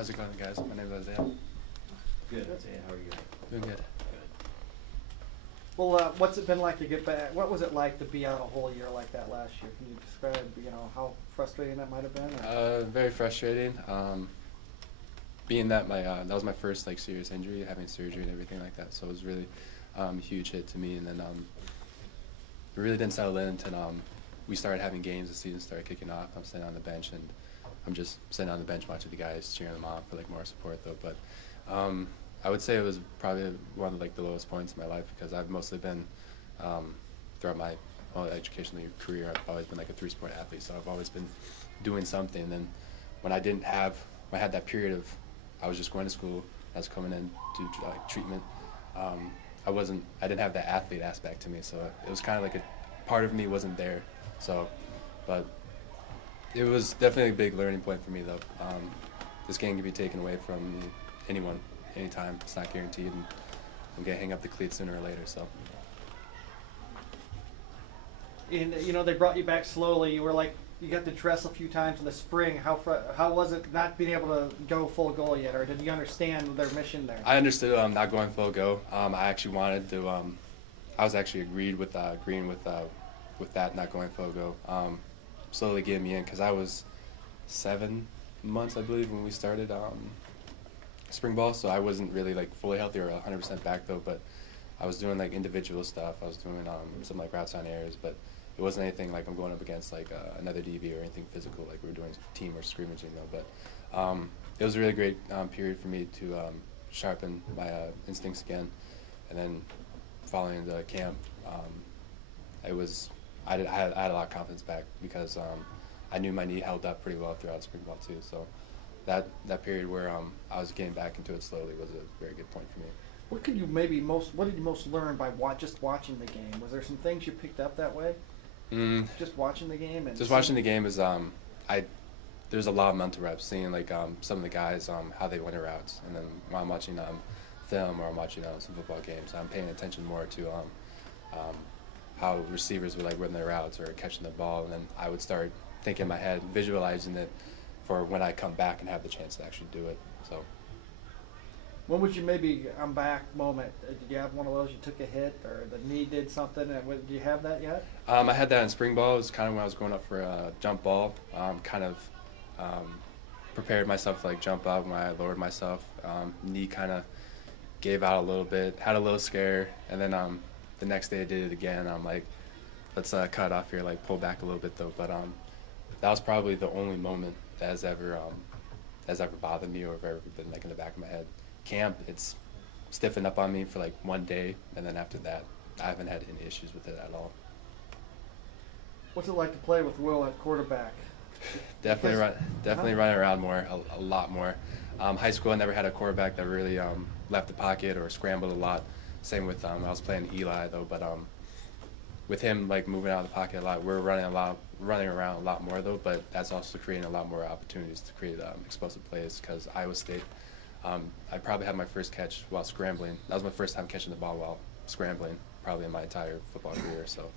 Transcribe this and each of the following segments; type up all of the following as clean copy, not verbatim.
How's it going, guys? My name is Isaiah. Good, Isaiah. How are you? Doing good. Well, what's it been like to get back? What was it like to be out a whole year like that last year? Can you describe, how frustrating that might have been? Very frustrating. Being that that was my first serious injury, having surgery and everything like that, so it was really a huge hit to me. And then it really didn't settle in until we started having games. The season started kicking off. I'm sitting on the bench, and I'm just sitting on the bench watching the guys, cheering them on for more support though. But I would say it was probably one of the lowest points in my life, because I've mostly been throughout my whole educational career, I've always been a 3-sport athlete, so I've always been doing something. And then when I had that period of I was just going to school, I was coming in to treatment, I didn't have that athlete aspect to me, so it was kind of a part of me wasn't there. So, but it was definitely a big learning point for me though. This game can be taken away from anyone, anytime. It's not guaranteed, and I'm gonna hang up the cleats sooner or later. So. And they brought you back slowly. You got to dress a few times in the spring. How was it not being able to go full go yet, or did you understand their mission there? I understood not going full go. I actually wanted to. I was actually agreeing with that, not going full go. Slowly getting me in, because I was 7 months, I believe, when we started spring ball, so I wasn't really fully healthy or 100% back though. But I was doing individual stuff. I was doing some routes on airs, but it wasn't anything I'm going up against another DB or anything physical we were doing team or scrimmaging though. But it was a really great period for me to sharpen my instincts again, and then following the camp, I had a lot of confidence back, because I knew my knee held up pretty well throughout spring ball too. So that period where I was getting back into it slowly was a very good point for me. What did you most learn by just watching the game? Was there some things you picked up that way? Just watching the game and just watching the game is there's a lot of mental reps, seeing some of the guys how they win their routes, and then while I'm watching film or I'm watching some football games, I'm paying attention more to how receivers would run their routes or catching the ball, and then I would start thinking in my head, visualizing it for when I come back and have the chance to actually do it. So. When would you maybe I'm back moment? Did you have one of those? You took a hit, or the knee did something? And do you have that yet? I had that in spring ball. It was kind of when I was going up for a jump ball. Prepared myself to jump up when I lowered myself. Knee kind of gave out a little bit, had a little scare, and then the next day I did it again. I'm like, let's cut off here, pull back a little bit though. But that was probably the only moment that has ever bothered me or ever been in the back of my head. Camp, it's stiffened up on me for 1 day, and then after that, I haven't had any issues with it at all. What's it like to play with Will at quarterback? Definitely running around more, a lot more. High school, I never had a quarterback that really left the pocket or scrambled a lot. Same with I was playing Eli though, but with him moving out of the pocket a lot, we're running around a lot more though. But that's also creating a lot more opportunities to create explosive plays, because Iowa State. I probably had my first catch while scrambling. That was my first time catching the ball while scrambling, probably in my entire football career. So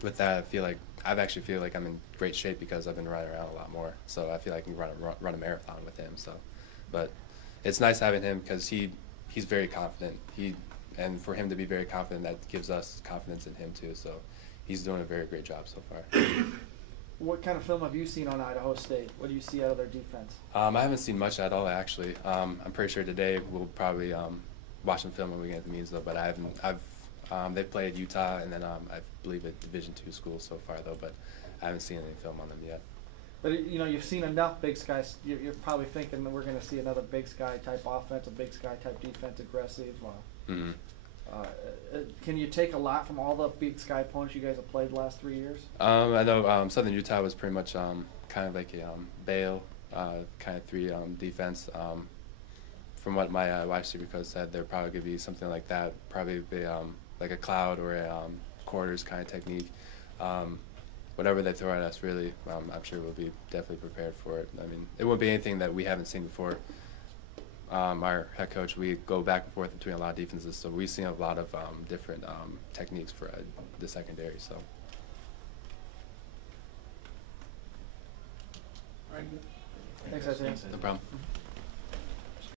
with that, I actually feel like I'm in great shape, because I've been running around a lot more. So I feel like I can run a marathon with him. So, but it's nice having him, because he's very confident. And for him to be very confident, that gives us confidence in him too. So he's doing a very great job so far. What kind of film have you seen on Idaho State? What do you see out of their defense? I haven't seen much at all, actually. I'm pretty sure today we'll probably watch some film when we get at the meetings, though. But they've played Utah, and then I believe a Division II school so far, though. But I haven't seen any film on them yet. But you've seen enough Big Sky. You're probably thinking that we're going to see another Big Sky type offense, a Big Sky type defense, aggressive. Mm-hmm. Can you take a lot from all the Big Sky opponents you guys have played the last 3 years? I know Southern Utah was pretty much kind of like a Bale kind of 3 defense. From what my wide receiver coach said, there probably could be something like that. Probably be like a cloud or a quarters kind of technique. Whatever they throw at us, really, I'm sure we'll be definitely prepared for it. I mean, it won't be anything that we haven't seen before. Our head coach, we go back and forth between a lot of defenses, so we've seen a lot of different techniques for the secondary. So. Right. Thanks, Isaiah. Thanks, No problem.